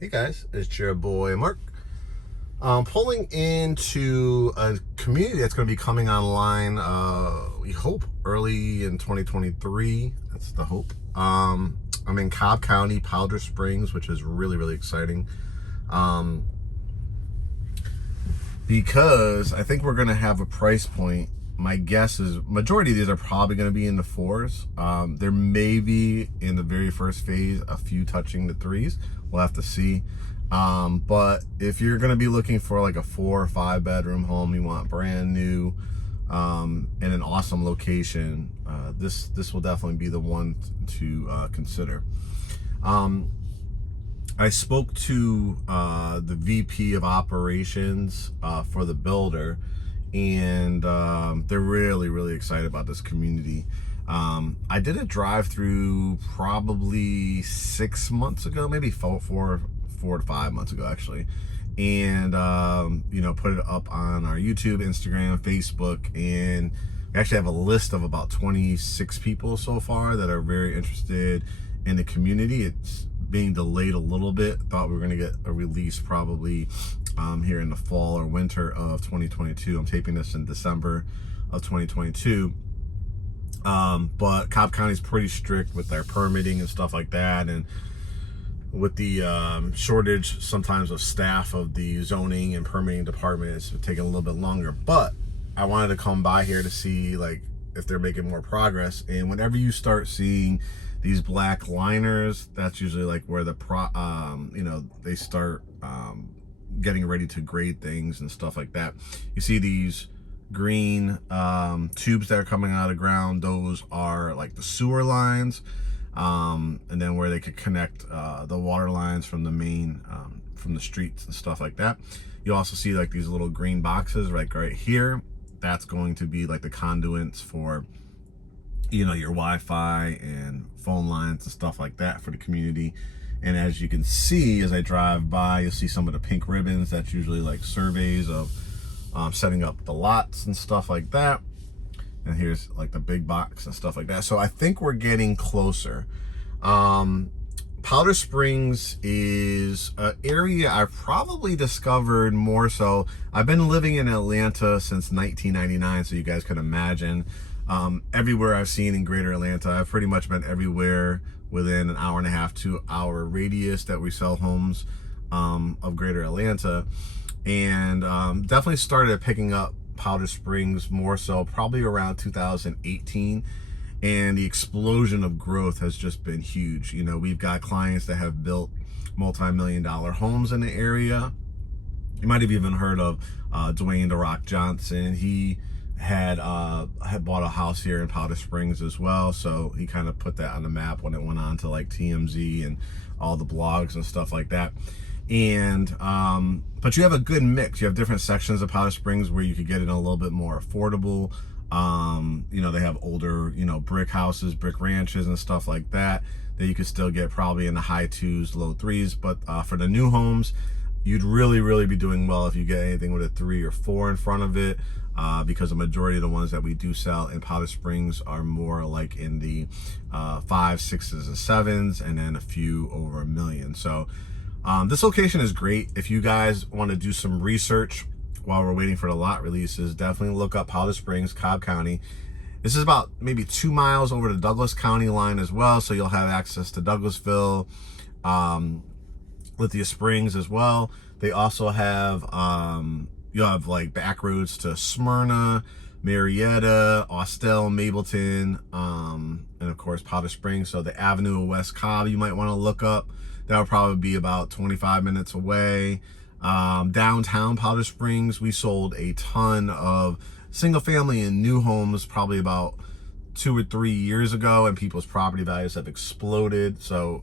Hey guys, it's your boy Mark. Pulling into a community that's going to be coming online, we hope early in 2023. That's the hope. I'm in Cobb County, Powder Springs, which is really exciting. Because I think we're going to have a price point. My guess is majority of these are probably going to be in the fours. There may be in the very first phase a few touching the threes. We'll have to see. But if you're going to be looking for like a 4 or 5 bedroom home, you want brand new in an awesome location, this will definitely be the one to consider. I spoke to the VP of operations for the builder, and they're really excited about this community. I did a drive-through probably 6 months ago, maybe four to 5 months ago actually, and put it up on our YouTube, Instagram, Facebook, and we actually have a list of about 26 people so far that are very interested in the community. It's being delayed a little bit. Thought we were going to get a release probably here in the fall or winter of 2022. I'm taping this in December of 2022. But Cobb County is pretty strict with their permitting and stuff like that, and with the shortage sometimes of staff of the zoning and permitting department, it's taking a little bit longer. But I wanted to come by here to see like if they're making more progress. And whenever you start seeing these black liners, that's usually like where the they start getting ready to grade things and stuff like that. You see these green tubes that are coming out of the ground, those are like the sewer lines, and then where they could connect the water lines from the main from the streets and stuff like that. You also see like these little green boxes like right here. That's going to be like the conduits for your Wi-Fi and phone lines and stuff like that for the community. And as you can see, as I drive by, you'll see some of the pink ribbons. That's usually like surveys of setting up the lots and stuff like that. And here's like the big box and stuff like that. So I think we're getting closer. Powder Springs is an area I've probably discovered more so. I've been living in Atlanta since 1999, so you guys can imagine. Everywhere I've seen in greater Atlanta, I've pretty much been everywhere within an hour and a half, 2 hour radius that we sell homes of greater Atlanta. And definitely started picking up Powder Springs more so probably around 2018. And the explosion of growth has just been huge. We've got clients that have built multi-million-dollar homes in the area. You might have even heard of Dwayne "The Rock" Johnson. He had bought a house here in Powder Springs as well, so he kind of put that on the map when it went on to like TMZ and all the blogs and stuff like that. And but you have a good mix. You have different sections of Powder Springs where you could get it a little bit more affordable. They have older brick houses, brick ranches and stuff like that you could still get probably in the high 2s, low 3s. But for the new homes, you'd really be doing well if you get anything with a 3 or 4 in front of it, because the majority of the ones that we do sell in Powder Springs are more like in the 5s, 6s, and 7s, and then a few over $1 million. So this location is great. If you guys want to do some research while we're waiting for the lot releases, definitely look up Powder Springs, Cobb County. This is about maybe 2 miles over the Douglas County line as well, so you'll have access to Douglasville, Lithia Springs as well. They also have you'll have like back roads to Smyrna, Marietta, Austell, Mableton, and of course Powder Springs. So the Avenue of West Cobb you might want to look up. That'll probably be about 25 minutes away. Downtown Powder Springs, we sold a ton of single family and new homes probably about 2 or 3 years ago, and people's property values have exploded. So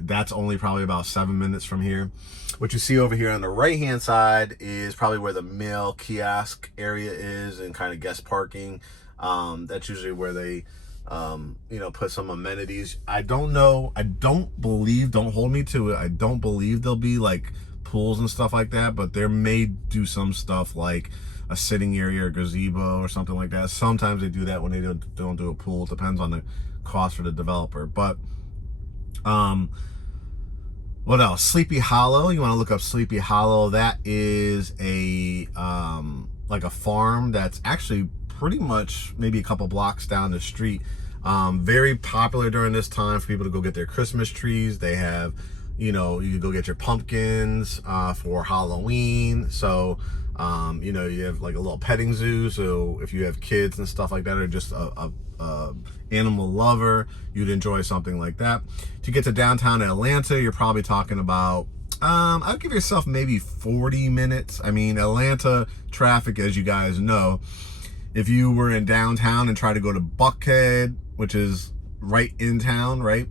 that's only probably about 7 minutes from here. What you see over here on the right hand side is probably where the mail kiosk area is and kind of guest parking. That's usually where they put some amenities. I don't know, don't hold me to it, I don't believe there'll be like pools and stuff like that, but there may do some stuff like a sitting area or gazebo or something like that. Sometimes they do that when they don't do a pool. It depends on the cost for the developer. But What else? Sleepy Hollow. You want to look up Sleepy Hollow. That is a like a farm that's actually pretty much maybe a couple blocks down the street. Very popular during this time for people to go get their Christmas trees. They have, you know, you can go get your pumpkins for Halloween. So, you know, you have like a little petting zoo. So if you have kids and stuff like that, or just a animal lover, you'd enjoy something like that. To get to downtown Atlanta, you're probably talking about, I'd give yourself maybe 40 minutes. I mean, Atlanta traffic, as you guys know, if you were in downtown and try to go to Buckhead, which is right in town, right?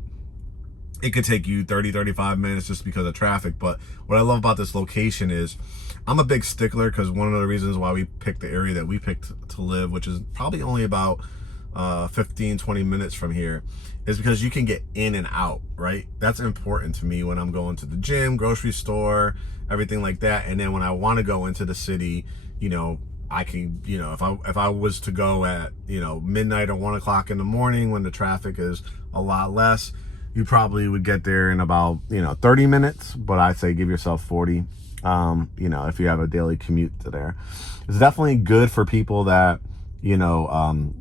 It could take you 30, 35 minutes just because of traffic. But what I love about this location is I'm a big stickler, because one of the reasons why we picked the area that we picked to live, which is probably only about 15, 20 minutes from here, is because you can get in and out, right? That's important to me when I'm going to the gym, grocery store, everything like that. And then when I want to go into the city, you know, I can, you know, if I was to go at, you know, midnight or 1 o'clock in the morning when the traffic is a lot less, you probably would get there in about, you know, 30 minutes, but I'd say give yourself 40, you know, if you have a daily commute to there. It's definitely good for people that, you know,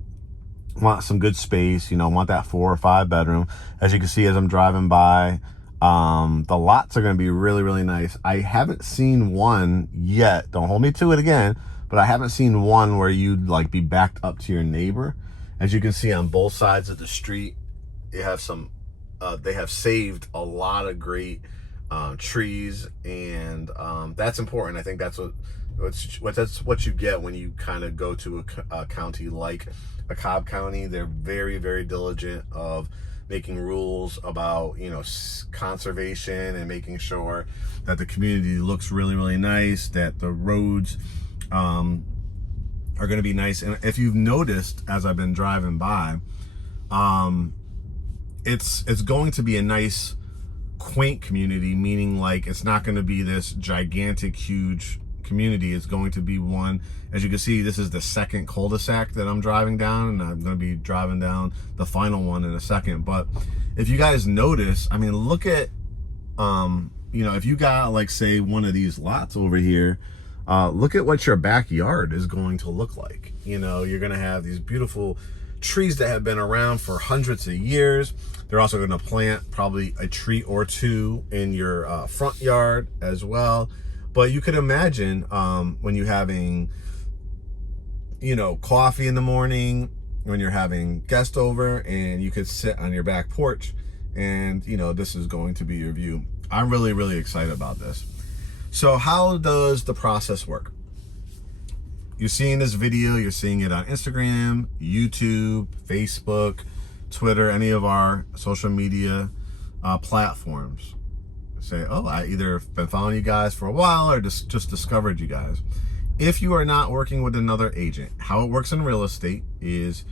want some good space, you know, want that 4 or 5 bedroom. As you can see, as I'm driving by, the lots are going to be really, really nice. I haven't seen one yet. Don't hold me to it again, but I haven't seen one where you'd like be backed up to your neighbor. As you can see on both sides of the street, you have some, they have saved a lot of great trees, and that's important. I think that's what you get when you kind of go to a county like a Cobb County. They're very, very diligent of making rules about, you know, conservation, and making sure that the community looks really, really nice, that the roads are going to be nice. And if you've noticed, as I've been driving by, it's going to be a nice, quaint community, meaning like it's not going to be this gigantic, huge community. Is going to be one, as you can see, this is the second cul-de-sac that I'm driving down, and I'm going to be driving down the final one in a second. But if you guys notice, I mean, look at, you know, if you got like, say, one of these lots over here, look at what your backyard is going to look like. You know, you're going to have these beautiful trees that have been around for hundreds of years. They're also going to plant probably a tree or two in your front yard as well. But you could imagine when you're having, you know, coffee in the morning, when you're having guests over, and you could sit on your back porch, and, you know, this is going to be your view. I'm really, really excited about this. So how does the process work? You're seeing this video, you're seeing it on Instagram, YouTube, Facebook, Twitter, any of our social media platforms. Say, oh, I either been following you guys for a while, or just discovered you guys. If you are not working with another agent, how it works in real estate is,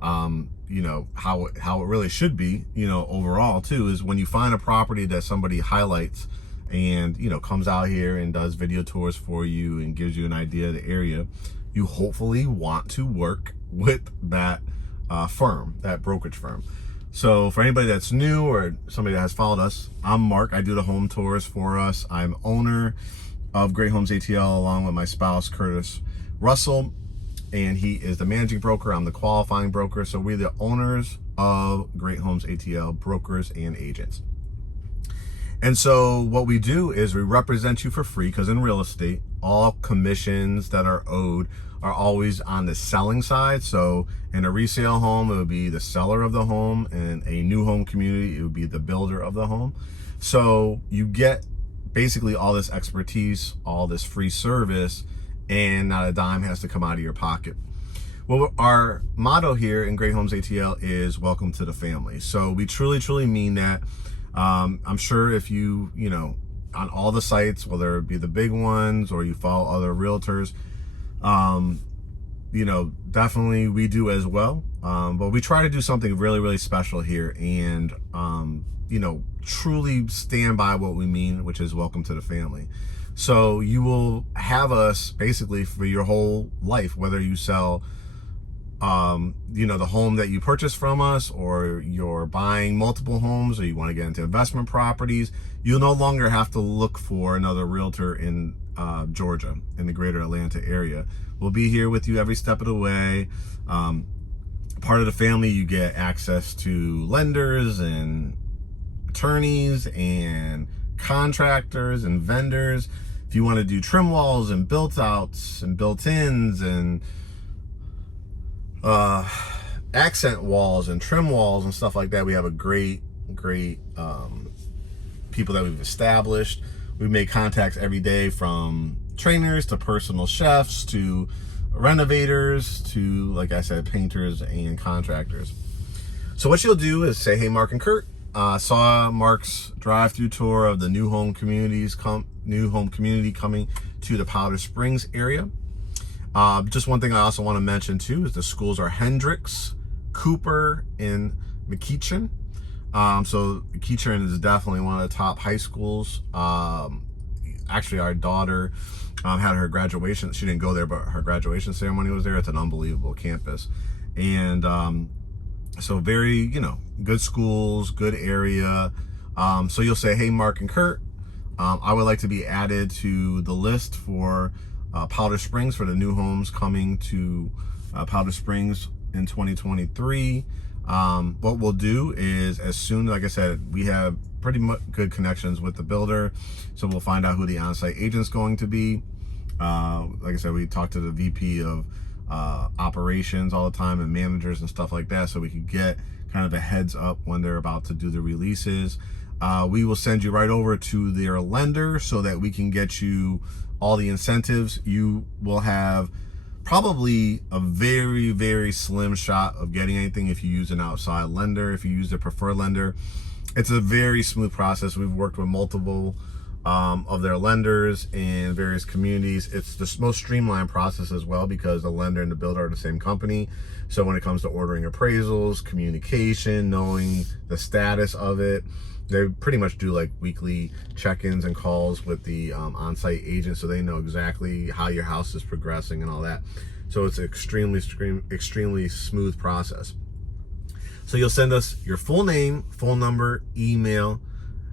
you know, how it really should be, you know, overall too, is when you find a property that somebody highlights and, you know, comes out here and does video tours for you and gives you an idea of the area, you hopefully want to work with that firm, that brokerage firm. So for anybody that's new or somebody that has followed us, I'm Mark. I do the home tours for us. I'm owner of GreatHomesATL along with my spouse, Curtis Russell, and he is the managing broker. I'm the qualifying broker. So we're the owners of GreatHomesATL, brokers and agents. And so what we do is we represent you for free, because in real estate, all commissions that are owed are always on the selling side. So in a resale home, it would be the seller of the home, and a new home community, it would be the builder of the home. So you get basically all this expertise, all this free service, and not a dime has to come out of your pocket. Well, our motto here in GreatHomesATL is welcome to the family. So we truly, truly mean that. I'm sure if you know, on all the sites, whether it be the big ones or you follow other realtors, you know, definitely we do as well. But we try to do something really, really special here, and, you know, truly stand by what we mean, which is welcome to the family. So you will have us basically for your whole life, whether you sell you know, the home that you purchased from us, or you're buying multiple homes, or you want to get into investment properties, you'll no longer have to look for another realtor in Georgia, in the greater Atlanta area. We'll be here with you every step of the way. Part of the family, you get access to lenders and attorneys and contractors and vendors. If you want to do trim walls and built outs and built-ins and accent walls and trim walls and stuff like that, we have a great people that we've established. We make contacts every day, from trainers to personal chefs to renovators to, like I said, painters and contractors. So what you'll do is say, hey, Mark and Kurt, saw Mark's drive-through tour of the new home community coming to the Powder Springs area. Just one thing I also want to mention too is the schools are Hendricks, Cooper, and McEachin. So McEachin is definitely one of the top high schools. Actually, our daughter had her graduation. She didn't go there, but her graduation ceremony was there. It's an unbelievable campus. And so very, you know, good schools, good area. So you'll say, hey, Mark and Kurt, I would like to be added to the list for Powder Springs, for the new homes coming to Powder Springs in 2023. What we'll do is, as soon, like I said, we have pretty much good connections with the builder, so we'll find out who the on-site agent's going to be. Like I said, we talk to the VP of operations all the time, and managers and stuff like that, so we can get kind of a heads up when they're about to do the releases. We will send you right over to their lender so that we can get you all the incentives. You will have probably a very slim shot of getting anything if you use an outside lender. If you use a preferred lender, it's a very smooth process. We've worked with multiple of their lenders in various communities. It's the most streamlined process as well, because the lender and the builder are the same company. So when it comes to ordering appraisals, communication, knowing the status of it, they pretty much do like weekly check-ins and calls with the on-site agent, so they know exactly how your house is progressing and all that. So it's an extremely smooth process. So you'll send us your full name, phone number, email,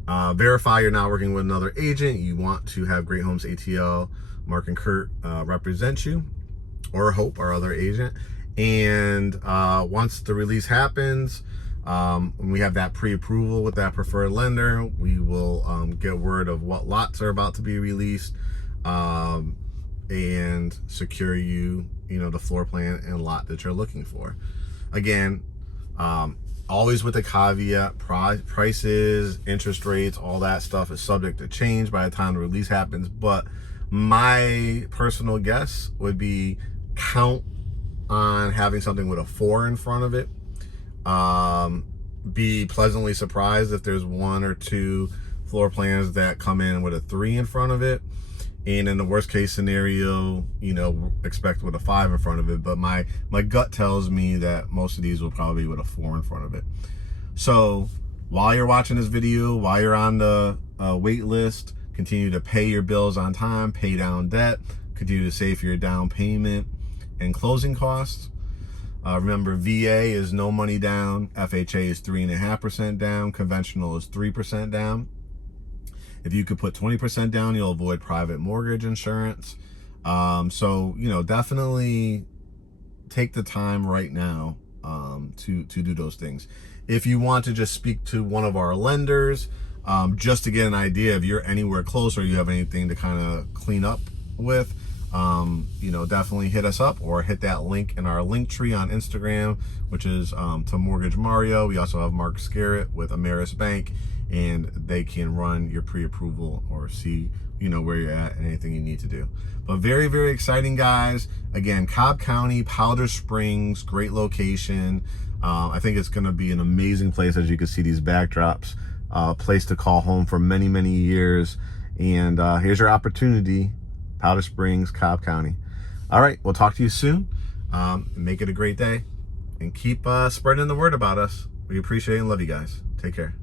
verify you're not working with another agent. You want to have GreatHomesATL, Mark and Kurt represent you, or Hope, our other agent. And once the release happens, when we have that pre-approval with that preferred lender, we will get word of what lots are about to be released, and secure you know, the floor plan and lot that you're looking for. Again, always with the caveat, prices, interest rates, all that stuff is subject to change by the time the release happens. But my personal guess would be, count on having something with a 4 in front of it. Be pleasantly surprised if there's 1 or 2 floor plans that come in with a 3 in front of it. And in the worst case scenario, you know, expect with a 5 in front of it. But my gut tells me that most of these will probably be with a 4 in front of it. So while you're watching this video, while you're on the wait list, continue to pay your bills on time, pay down debt, continue to save for your down payment and closing costs. Remember, VA is no money down, FHA is 3.5% down, conventional is 3% down. If you could put 20% down, you'll avoid private mortgage insurance. So, you know, definitely take the time right now to do those things. If you want to just speak to one of our lenders, just to get an idea if you're anywhere close or you have anything to kind of clean up with, you know, definitely hit us up, or hit that link in our link tree on Instagram, which is to Mortgage Mario. We also have Mark Scarrett with Ameris Bank, and they can run your pre-approval or see, you know, where you're at and anything you need to do. But very exciting, guys. Again, Cobb County, Powder Springs, great location. I think it's going to be an amazing place. As you can see, these backdrops, place to call home for many years. And here's your opportunity, Powder Springs, Cobb County. All right, we'll talk to you soon. Make it a great day, and keep spreading the word about us. We appreciate and love you guys. Take care.